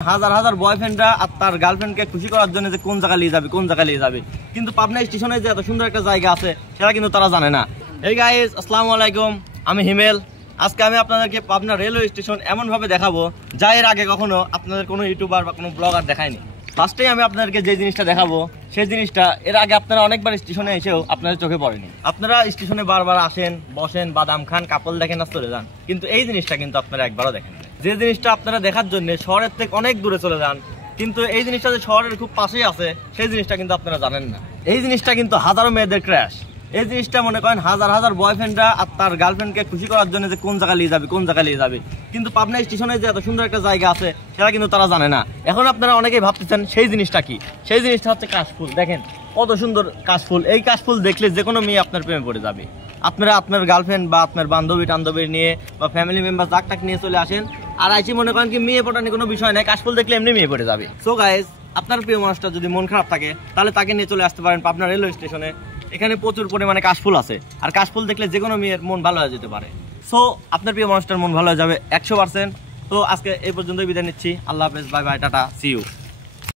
হাজার হাজার বয়ফ্রেন্ডরা আর তার গার্লফ্রেন্ডকে খুশি করার জন্য যে কোন জায়গায় নিয়ে যাবে কিন্তু পাবনা স্টেশনে যে এত সুন্দর একটা জায়গা আছে সেটা কিন্তু তারা জানে না। এই গাইস, আসসালামু আলাইকুম, আমি হিমেল। আজকে আমি আপনাদেরকে পাবনা রেলওয়ে স্টেশন এমনভাবে দেখাবো যা এর আগে কখনো আপনাদের কোনো ইউটিউবার বা কোনো ব্লগার দেখায়নি। ফার্স্টেই আমি আপনাদেরকে যে জিনিসটা দেখাবো সেই জিনিসটা এর আগে আপনারা অনেকবার স্টেশনে এসেও আপনাদের চোখে পড়েনি। আপনারা স্টেশনে বারবার আসেন, বসেন, বাদাম খান, কাপল দেখেন আর চলে যান, কিন্তু এই জিনিসটা কিন্তু আপনারা একবারও দেখেন না। যে জিনিসটা আপনারা দেখার জন্য শহরের থেকে অনেক দূরে চলে যান, কিন্তু এই জিনিসটা যে শহরের খুব পাশেই আছে সেই জিনিসটা কিন্তু আপনারা জানেন না। এই জিনিসটা কিন্তু হাজারো মেয়েদের ক্র্যাশ। এই জিনিসটা মনে করেন হাজার হাজার বয়ফ্রেন্ডরা আর তার গার্লফ্রেন্ডকে খুশি করার জন্য যে কোন জায়গায় নিয়ে যাবে কিন্তু পাবনা স্টেশনে যে এত সুন্দর একটা জায়গা আছে সেটা কিন্তু তারা জানে না। এখন আপনারা অনেকেই ভাবতেছেন সেই জিনিসটা কি, সেই জিনিসটা হচ্ছে কাশফুল। দেখেন কত সুন্দর কাশফুল। এই কাশফুল দেখলে যে কোনো মেয়ে আপনার প্রেমে পড়ে যাবে। আপনারা আপনার গার্লফ্রেন্ড বা আপনার বান্ধবী নিয়ে বা ফ্যামিলি মেম্বার যাক নিয়ে চলে আসেন, আর আইসি মনে করেন কি মেয়ে পটানি কোনো বিষয় নাই, কাশফুল দেখলে এমনি মেয়ে পড়ে যাবে। সো গাইস, আপনার প্রিয় মানুষটা যদি মন খারাপ থাকে তাহলে তাকে নিয়ে চলে আসতে পারেন পাবনা রেলওয়ে স্টেশনে। এখানে প্রচুর পরিমাণে কাশফুল আছে, আর কাশফুল দেখলে যে কোনো মেয়ের মন ভালো হয়ে যেতে পারে। সো আপনার প্রিয় মানুষটার মন ভালো হয়ে যাবে 100%। তো আজকে এই পর্যন্তই বিদায় নিচ্ছি। আল্লাহ হাফেজ, bye bye, tata, see you.